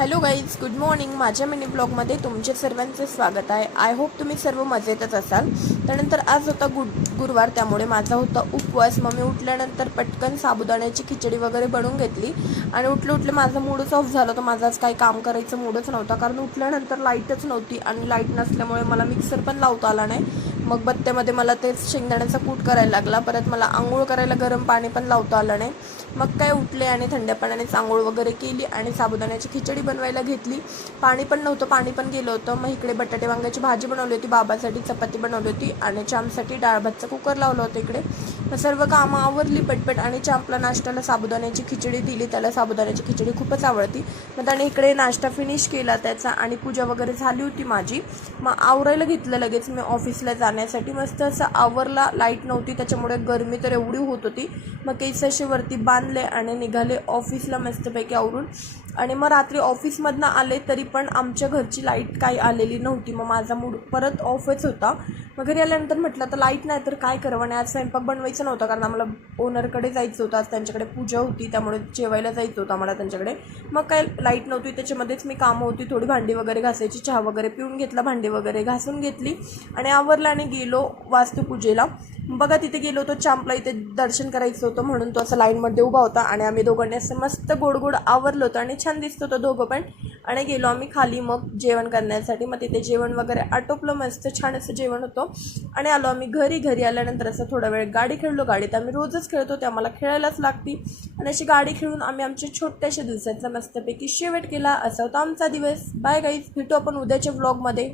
Hello guys, good morning. माझ्या mini ब्लॉगमध्ये तुमचे सर्वांचे स्वागत आहे. आय होप तुम्ही सर्व मजेतच असाल. त्यानंतर आज होता गुरुवार, त्यामुळे माझा होता उपवास. मग मी उठल्यानंतर पटकन साबुदाण्याची खिचडी वगैरे बनवून घेतली आणि उठले माझा मूडच ऑफ झाला. तर माझं आज काही काम करायचं मूडच नव्हता, कारण उठल्यानंतर लाईटच नव्हती आणि लाईट नसल्यामुळे मला मिक्सर पण लावता आला नाही. मग बत्त्यामध्ये मला तेच शेंगदाण्याचा कूट करायला लागला. परत मला आंघोळ करायला गरम पाणी पण लावता आलं नाही. मग काय उठले आणि थंड्या पाण्यानेच आंघोळ वगैरे केली आणि साबुदाण्याची खिचडी बनवायला घेतली. पाणी पण नव्हतं, पाणी पण गेलं होतं. मग इकडे बटाटे वांग्याची भाजी बनवली होती, बाबासाठी चपाती बनवली होती आणि चांपसाठी डाळ भातचा कुकर लावला होता इकडे. मग सर्व कामं आवरली पटपट आणि चांपला नाश्त्याला साबुदाण्याची खिचडी दिली. त्याला साबुदाण्याची खिचडी खूपच आवडती. मग त्याने इकडे नाश्ता फिनिश केला त्याचा आणि पूजा वगैरे झाली होती माझी. मग आवरायला घेतलं लगेच मी ऑफिसला जाण्यासाठी. मस्त असं आवरला. लाईट नव्हती त्याच्यामुळे गरमी तर एवढी होत होती. मग केस असे वरती बांधले आणि निघाले ऑफिसला मस्तपैकी आवरून. आणि मग रात्री ऑफिसमधनं आले तरी पण आमच्या घरची लाईट काही आलेली नव्हती. मग माझा मूड परत ऑफच होता. मग घरी आल्यानंतर म्हटलं तर लाईट नाही तर काय करावं. आणि आज स्वयंपाक बनवायचं नव्हतं, कारण आम्हाला ओनरकडे जायचं होतं. आज त्यांच्याकडे पूजा होती, त्यामुळे जेवायला जायचं होतं आम्हाला त्यांच्याकडे. मग काय लाईट नव्हती, त्याच्यामध्येच मी कामं होती. थोडी भांडी वगैरे घासायची, चहा वगैरे पिऊन घेतला, भांडी वगैरे घासून घेतली आणि आवरलं आणि गेलो वास्तुपूजेला. बघा तिथे गेलो होतो चांपला, इथे दर्शन करायचं होतं म्हणून तो असं लाईनमध्ये उभा होता आणि आम्ही दोघांनी असं मस्त गोड गोड आवरलं होतं आणि छान दिसत होतं दोघं पण. आणि गेलो आम्ही खाली मग जेवण करण्यासाठी. मग तिथे जेवण वगैरे आटोपलं, मस्त छान असं जेवण होतं आणि आलो आम्ही घरी. घरी आल्यानंतर असं थोडा वेळ गाडी खेळलो. गाडीत आम्ही रोजच खेळतो, ते आम्हाला खेळायलाच लागती. आणि अशी गाडी खेळून आम्ही आमच्या छोट्याशा दिवसाचा मस्तपैकी शेवट केला. असा होता आमचा दिवस. बाय गाईज, भेटू आपण उद्याच्या व्लॉगमध्ये.